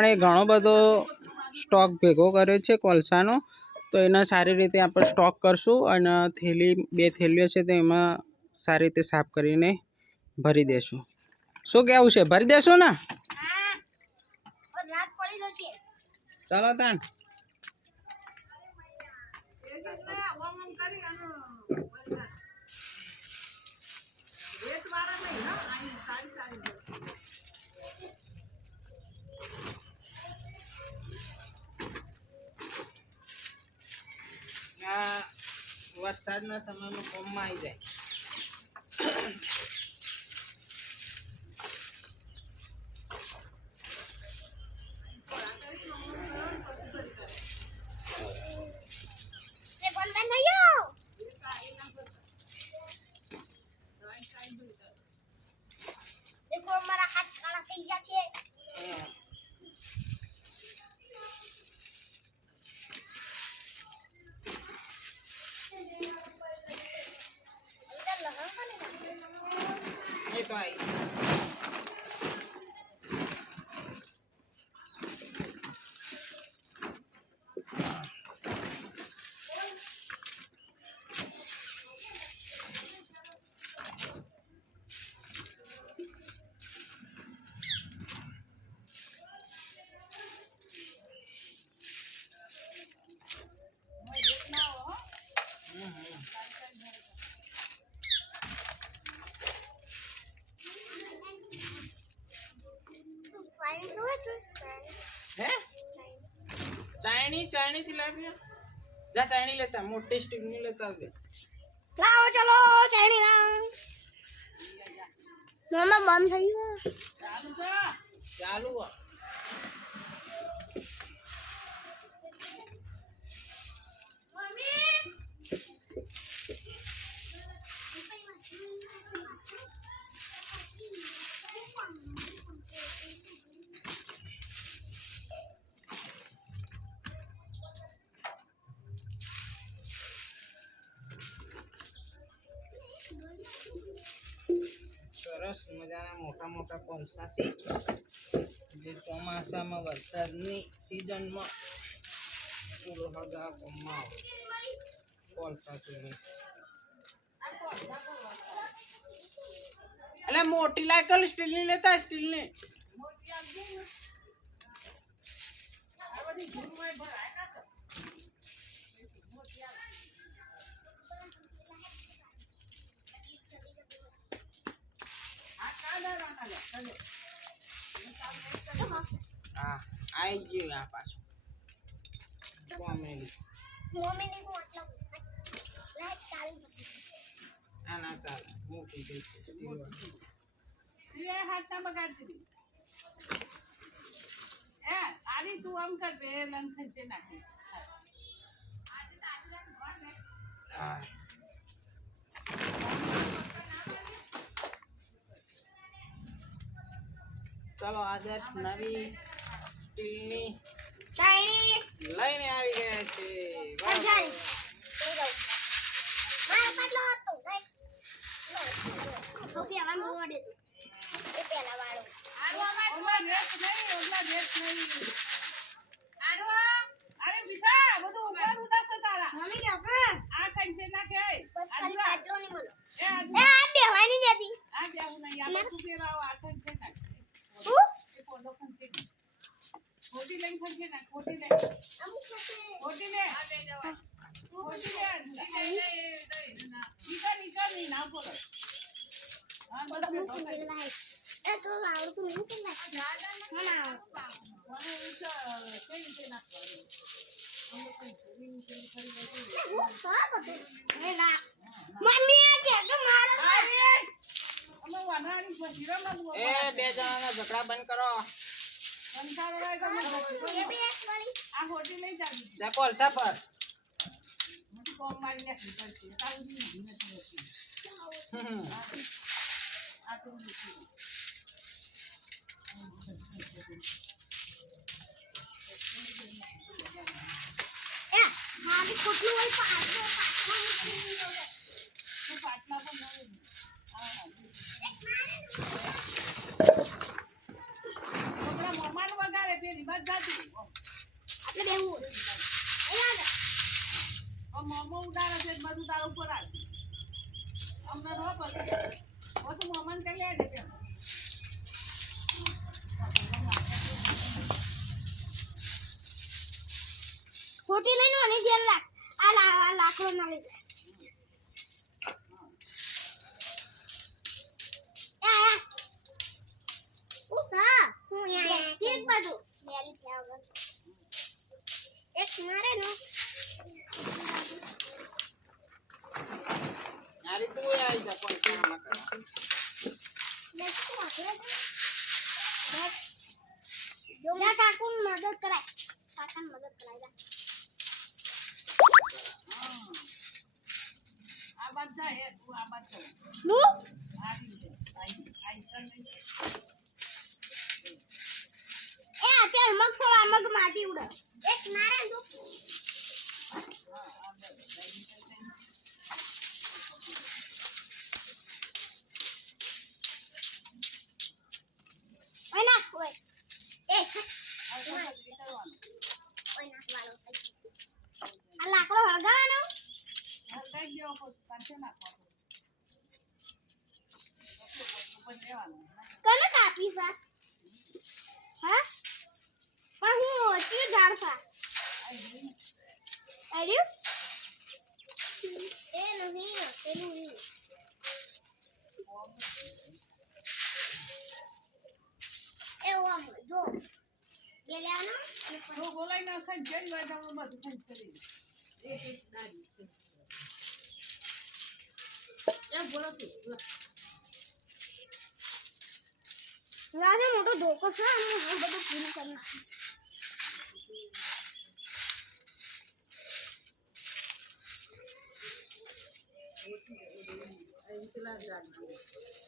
આપણે ઘણો બધો સ્ટોક ભેગો કર્યો છે કોલસાનો, તો એના સારી રીતે આપણે સ્ટોક કરશું અને થેલી 2 થેલીઓ છે તો એમાં સારી રીતે સાફ કરીને ભરી દેશું. શું કહેવું છે, ભરી દેશું ને? ચાલો તાન. વરસાદના સમયમાં કોમમાં આવી જાય. देखो हमारा हाथ काला થઈ ગયા છે. એ તો આવી. चायनी थी लाविया. जा चायनी लेता, मोटी स्टिक नहीं लेता आगे. लाओ चलो चायनी लाओ. मामा बंद થઈ ગયો. ચાલુ છે. ચાલુ છે. સરસ મજાના મોટા મોટા કોલસા છે જે ચોમાસામાં વરસાદની સિઝનમાં પૂરો હગા કોમમાં કોલસા છે. એટલે મોટી લાયકલ સ્ટીલની લેતા, સ્ટીલની હા આવી ગયું આ પાછું. કોમેડી મમ્મીને કો આટલા લાઈટ ચાલી આ ના ચાલે, મોટી થઈ ये हाथ ना बगाड़ दी ए आरी तू हम कर पे लन खंचे नाखी હા. ચલો આદર્શ નવી સ્ટીલની ચાયની લઈને આવી ગયા છે. અજાઈ થઈ ગયો. મારા પાટલો હતો ભાઈ. હવે આવા મોડે તો એ પેલા વાળો आरो ओला रेत नहीं आरो अरे बिसा બધું ઉપર ઉડાસે તારા મમ્મી કે કા આ ખંચે નાખે બસ ખાલી પાટલો નહીં બોલો. એ એ આ બેવાની જતી આ જાવું નહીં આ તું પેરાવ આ ખંચે નાખ હું એ પોલો ખંચે ખોટી લઈને ખંચે નાખ ખોટી લે અમુક ખાતે ખોટી લે આ દે જવા ખોટી લે નીકળ નહીં ના બોલો હા બોલો અમુક ખાતે લાય એ તો આવડતું નહીં કે ના ના મને કઈ રીતે નાખવાનું હું સા બધું એ ના મમ્મી એ કે તો મારા અમે વાનાની ફસીરામાં એ બે જણાના ઝઘડા બંધ કરો. સંસાર વાળા તમે એ બે એક વાળી આ હોટી લઈ જાવી જા કોલસા પર. મને કોમ મારી નાખી પડશે તારું દી નથી હોતી આ તો નથી એ મારી કોટલું હોય પાટલો તો પાટલા પણ નહીં એક મારે છોકરા મમાન વગાડે પેલી બસ જાતું આપણે બેહવું અહીંયા મોમો ઉડાડે છે બધું તારા ઉપર આવે અમને નો પસંદ બધું મોમન કઈ લે દે કેમ ખોટી લઈને અને ઘેર રાખ આ લાકડો ના લઈ જાય હું યાર એક બાજુ મેરી ત્યાં વગર એક મારે નો યાર તું આવી જા પણ કામ કર મેં શું વાપરે બસ જો જા કાકુ મદદ કરાય કાકાને મદદ કરાય જા આ બાદ જાય તું આ બાદ ચાલ હું આઈ એ પેલ મગ થોડા મગ માટી ઉડે એક મારે દો ઓય ના ઓય એ ઓય નાખવાનો આ લાકડો હળગાવાનો હલકાઈ ગયો પાછો નાખવાનો ઉપર લેવાનું કને કાપી સા હા પણ હું ઓછી ઝાડ સા આર્યું એ નહીં પેલું એ ઓમ જો બે લેવાનો તો બોલાઈ ના ખાઈ જઈ હોય તો બધું ખાઈ કરી એક દાડી એમ બોલો તું રાતે મોટો ધોકો છે અને હું બધું પૂરું કરી નાખું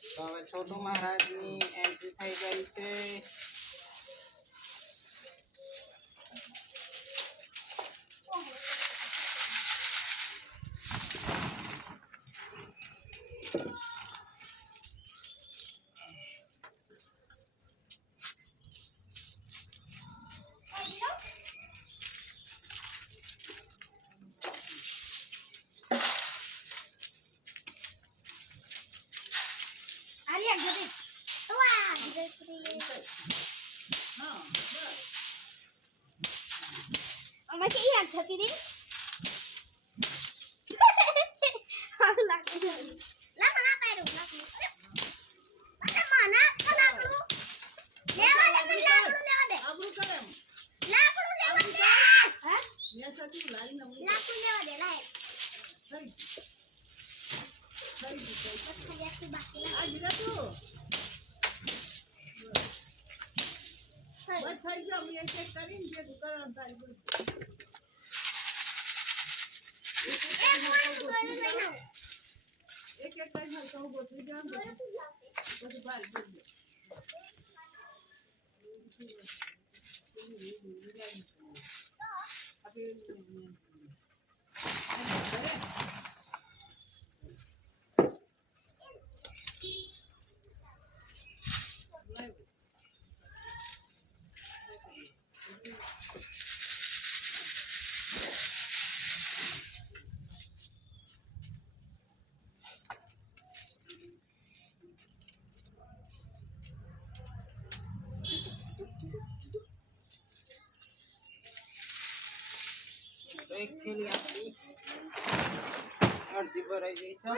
તો હવે છોટુ મહારાજની એન્ટ્રી થઈ ગઈ છે આલિયા ગબી તો આ દીકરી હા અમે કે યાદ થતી રે હા લાગી લા મને પાડો લાગી અરે મને લાકડું લેવા દે મને લાકડું લેવા દે આબરૂ કરે એમ લાકડું લેવા દે હા મેં સતી લાઈ ના લાકડું લેવા દે લાય થઈ ખાલી બાકી આ દીધા તું થઈ બસ થઈ ગયો મેં ચેક કરીને જે દુકાન તારી બોલ એ કોઈ ગોળું લઈ આવ એક એક ટાઈમ તો ગોઠવી જાવ ગોળું તું લાવ પછી બહાર જઈ તો એક થેલી આપણી અડધી ભરાઈ ગઈ છે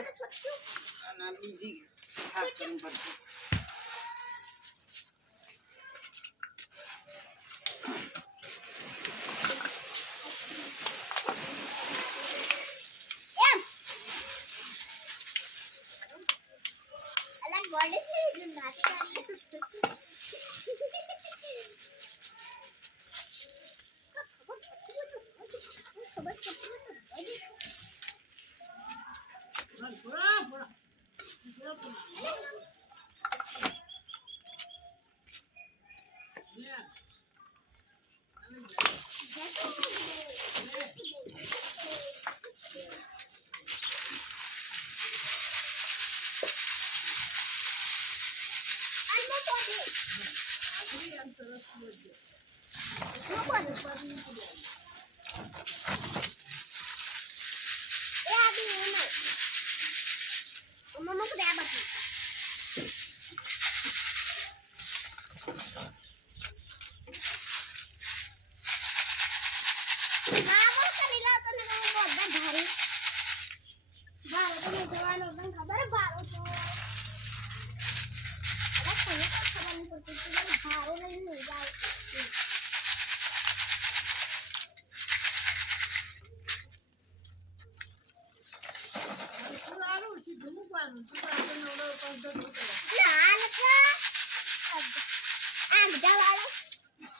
અને આ બીજી ખાસ કરવી પડશે એમ અલગ બોડી છે જો નાતી કરી પૂરા પૂરા અનમો તો દે મામો કરી લાવતો ને તો બધા ધારી ભારો તો નહીં જવાનો તને ખબર હે ભારો તો અરે કોને તો ખબર નહીં પડતી કે ભારો નહીં જાય તું આવું સીધું મૂકવાનું તું આપણે નવડો પંદર ના લખા આડા વાળો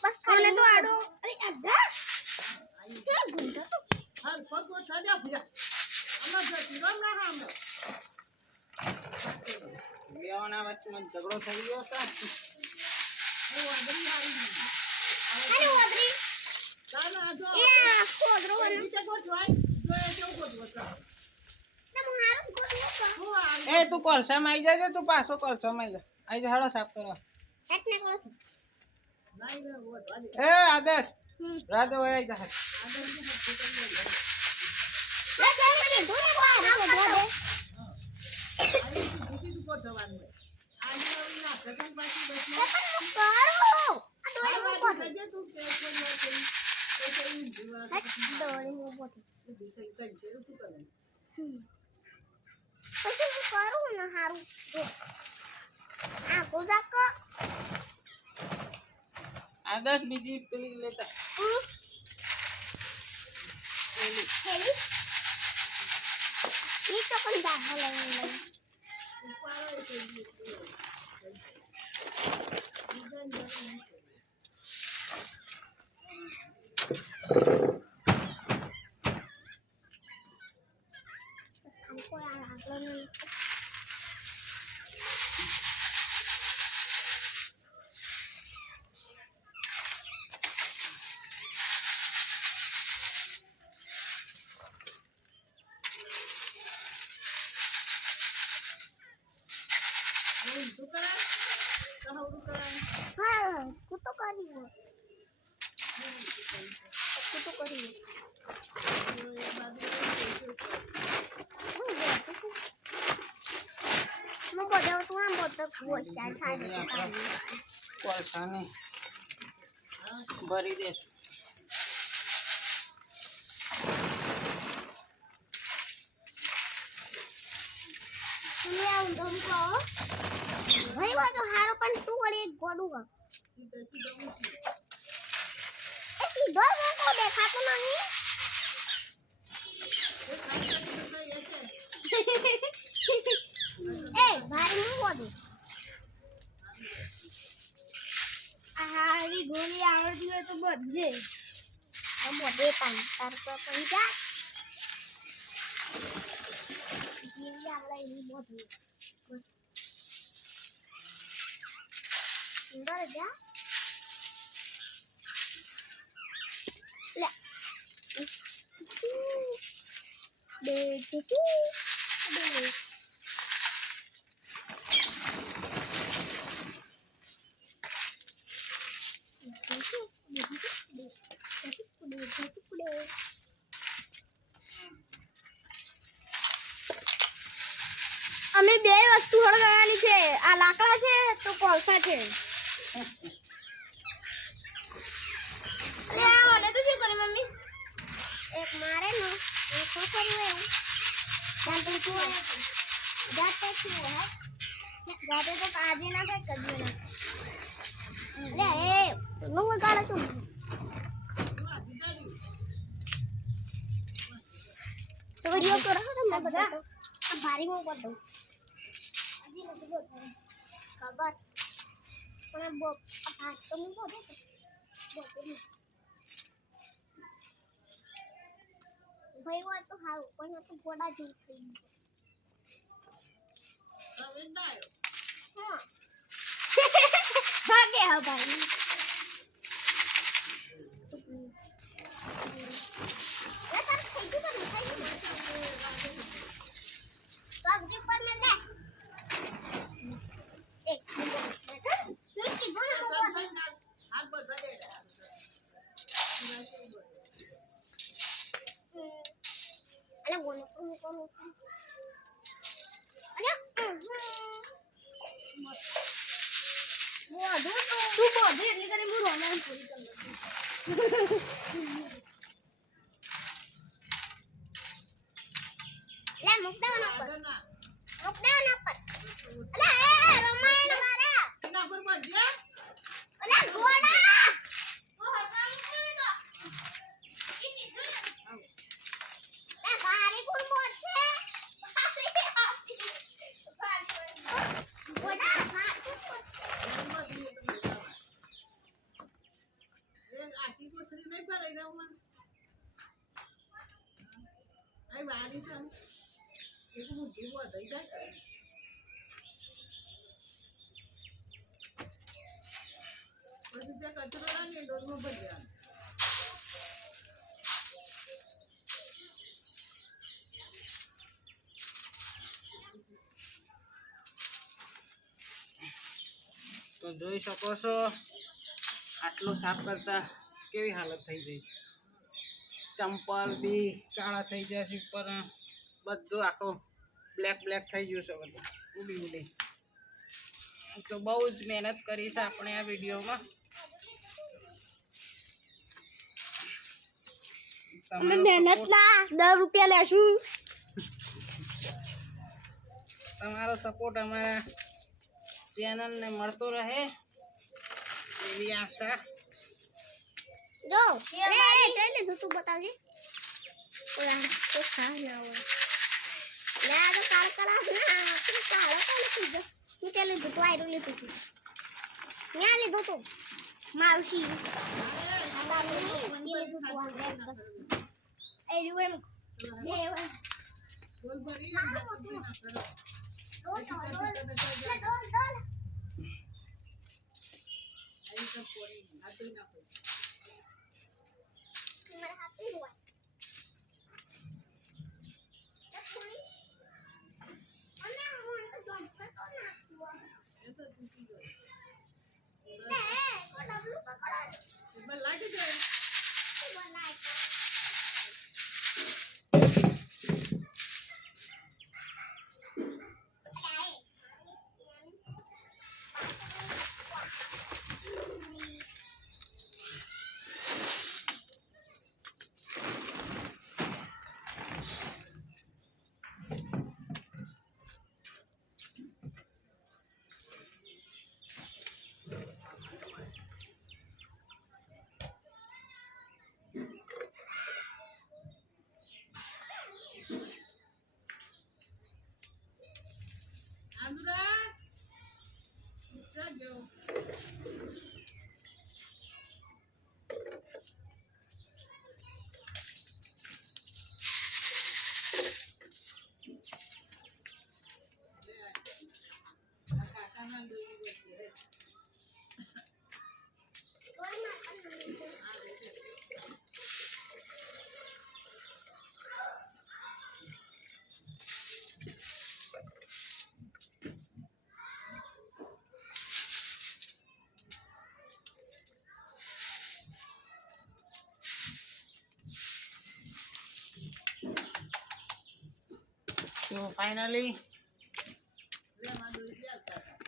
બસ કોને તો આડો અરે આડા કે ગુંડો તો હા પગ સાજા ભીરા આમાં જતી રામ ના રામ બેવાના વચ્ચેમાં ઝઘડો થઈ ગયો હતો. ઓ અંદરી આવી અરે ઓદરી તાના આજો એ કોદરો વનો નીચે ગોઠવાય તો એ કેવું ગોઠવતા તમ હારું કોદરો તો હું આ એ તું કોલસામાં આવી જાય છે, તું પાછો કોલસામાં આવી જા. આવી જા, હાલો સાફ કરવા. એકને કોસ નાઈ ને વોટ વાલી એ આદેશ રાધે હોય આવી જા. આદર ને હાથ કરી લે લે ચાલ મને ધોને બહાર આવો દો આઈ બીજી ગોઠવવાનું આજે ના સગન પાછી બસ કરો આ દોરી મૂકો દો સજે તું કે જીવા દોરી મૂકો દો સહી સહી શું કરે પછી હું કરું ને હારું જો આ ગોદાકો આદેશ બીજી પેલી લેતા. હેલી ઈ તો પણ દાખલ લઈ ઉપાડો એ हमको यार आगलो नहीं તું કરા કહું કરા हाँ कुतो करी वो कुतो करी मैं बोल रहा हूँ तुम बहुत वो शायद शायद કોલસાને ભરી દેશું. तुम्हें आऊँ तुमको भाई वो तो हारो पण तू और एक गोडू का ऐसी दो को देखा तो नहीं ए भारी मुंह गोडू हारी गोली आवड़ती हो तो बच्चे हम मोटे पानी तार पर पंजा जीवी आवड़ा इनी मोटी सुंदर जा ले देखो અમે બે વસ્તુ હળગાવવાની છે આ લાકડા છે તો કોલસા છે અરે આ મને તો શું કરે મમ્મી એક મારે નો એક ખોખરી હોય જાતે તું જાતે શું હે જાતે તો આજે ના કઈ કદી ના લે એ નું ગાળો તું તો વિડિયો કરો તો મેં બધા આ ભારી મો કર દઉં હજી નથી બોલતો ખબર પણ બો આ તો હું બોલે ભાઈ હોય તો હારું પણ તો ગોડા જેવું થઈ ગયું હા ભાગે હા ભાઈ લે તાર થઈ ગયું તો થઈ ગયું પગ ઉપર મે લે એક મિનિટ કીધું ને તો હાથ પર ભરે અરે બોલો કોણ અરે બોધો તો તું બોધે એટલે કરે હું રોના પૂરી કર આખી કોથળી નહીં ભરાઈ દઉં મને અહીં વારી છે એક મુઠ્ઠી વધાઈ જાય કે પછી ત્યાં કચરો રાખીએ ડોલમાં ભરી દેવાનો તો જોઈ શકો છો આટલું સાફ કરતા કેવી હાલત થઈ ગઈ ચંપલ બી કાળા થઈ જાય છે ઉપર બધું આખું બ્લેક બ્લેક થઈ ગયું છે બધું ઉડી ઉડી તો બહુ જ મહેનત કરી છે આપણે આ વિડીયોમાં અમે મહેનત ના 10 રૂપિયા લેશું તમારો સપોર્ટ અમારા ચેનલને મળતો રહે એવી આશા જો એ જઈ લીધું તું બતાવજે ઓલા તો ખા ના હોય લે આ તો કાળ કલા ના તું કાળો કાળો થઈ ગયો હું ચાલે લીધું તું આયરું લીધું તું ન્યા લીધું તું માવશી ડોલ ભરી નાખી અહીં તો પોરી હાથી નાખો એ તો તૂટી ગયો એમાં લાગી જાય આંદુરા જાજો કાકાના લોહી વચ્ચે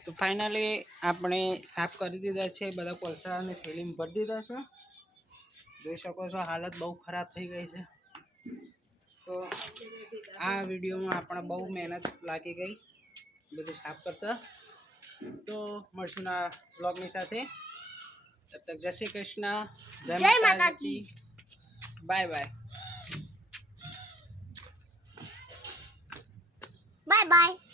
તો ફાઇનલી આપણે સાફ કરી દીધા છે બધા કોલસા અને થેલીમાં ભરી દીધા છે જોઈ શકો છો હાલત બહુ ખરાબ થઈ ગઈ છે તો આ વિડીયોમાં આપણે બહુ મહેનત લાગી ગઈ બધું સાફ કરતા તો મળશું આ બ્લોગની સાથે તબ તક જય શ્રી કૃષ્ણ જય માતાજી બાય બાય બાય બાય